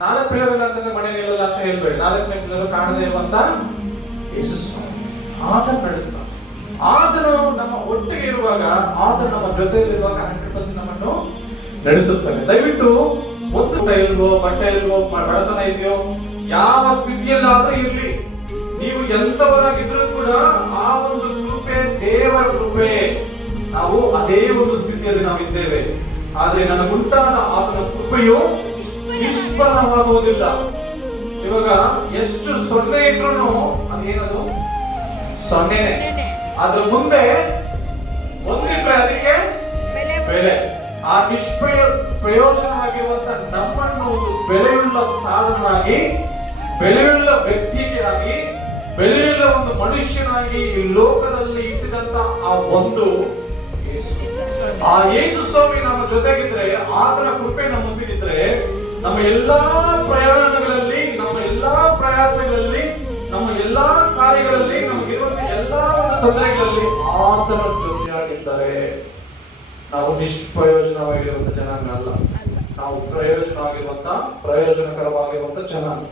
ನಾಲ್ಕು ಪಿಲ್ಲರ್ ಅಂತಂದ್ರೆ ಮನೆ ನಿಲ್ಲಲ್ಲ ಅಂತ ಹೇಳ್ಬೇಡಿ. ನಾಲ್ಕನೇ ಪಿಲ್ಲರ್ ಕಾಣದೇ ಇರುವಂತ ಯೇಸು ಸ್ವಾಮಿ. ಆತನ ನಡೆಸ್ತಾನೆ. ಆತನು ನಮ್ಮ ಒಟ್ಟಿಗೆ ಇರುವಾಗ, ಆತನು ನಮ್ಮ ಜೊತೆಯಲ್ಲಿರುವಾಗ 100% ನಮ್ಮನ್ನು ನಡೆಸುತ್ತಾನೆ. ದಯವಿಟ್ಟು ಒಂದು ಇಲ್ವೋ, ಬಟ್ಟೆ ಇಲ್ವೋ, ಬಡತನ ಇದೆಯೋ, ಯಾವ ಸ್ಥಿತಿಯಲ್ಲಾದ್ರೂ ಇರ್ಲಿ, ನೀವು ಎಂತವರಾಗಿದ್ರು ಕೂಡ ಆ ಒಂದು ಕೃಪೆ ದೇವರ ಕೃಪೆ. ನಾವು ಅದೇ ಒಂದು ಸ್ಥಿತಿಯಲ್ಲಿ ನಾವಿದ್ದೇವೆ. ಆದ್ರೆ ನನಗುಂಟಾದ ಆತನ ಕೃಪೆಯು ನಿಷ್ಫಲವಾಗುವುದಿಲ್ಲ. ಇವಾಗ ಎಷ್ಟು ಸೊನ್ನೆ ಇದ್ರೂ ಅದೇನದು ಸೊನ್ನೆನೆ. ಅದ್ರ ಮುಂದೆ ಒಂದಿಟ್ರೆ ಅದಕ್ಕೆ ಬೆಲೆ. ಆ ಪ್ರಯೋಜನವಾಗಿರುವಂತ ನಮ್ಮನ್ನು ಒಂದು ಬೆಲೆಯುಳ್ಳ ಸಾಧನವಾಗಿ, ಬೆಲೆಯುಳ್ಳ ವ್ಯಕ್ತಿಯಾಗಿ, ಬೆಲೆಯುಳ್ಳ ಒಂದು ಮನುಷ್ಯನಾಗಿ ಈ ಲೋಕದಲ್ಲಿ ಇಟ್ಟಿದಂತ ಆ ಒಂದು ಆ ಯೇಸು ಸ್ವಾಮಿ ನಮ್ಮ ಜೊತೆಗಿದ್ರೆ, ಆತನ ಕೃಪೆ ನಮ್ಮೊಂದಿಗಿದ್ರೆ, ನಮ್ಮ ಎಲ್ಲಾ ಪ್ರಯಾಣಗಳಲ್ಲಿ, ನಮ್ಮ ಎಲ್ಲಾ ಪ್ರಯಾಸಗಳಲ್ಲಿ, ನಮ್ಮ ಎಲ್ಲಾ ಕಾರ್ಯಗಳಲ್ಲಿ, ನಮಗಿರುವಂತ ಎಲ್ಲಾ ಒಂದು ತೊಂದರೆಗಳಲ್ಲಿ ಆತನ ಜೊತೆಯಾಗಿದ್ದಾರೆ. ನಾವು ನಿಷ್ಪ್ರಯೋಜನವಾಗಿರುವಂತ ಜನಾಂಗ ಅಲ್ಲ, ನಾವು ಪ್ರಯೋಜನವಾಗಿರುವಂತ, ಪ್ರಯೋಜನಕರವಾಗಿರುವಂತ ಜನಾಂಗ.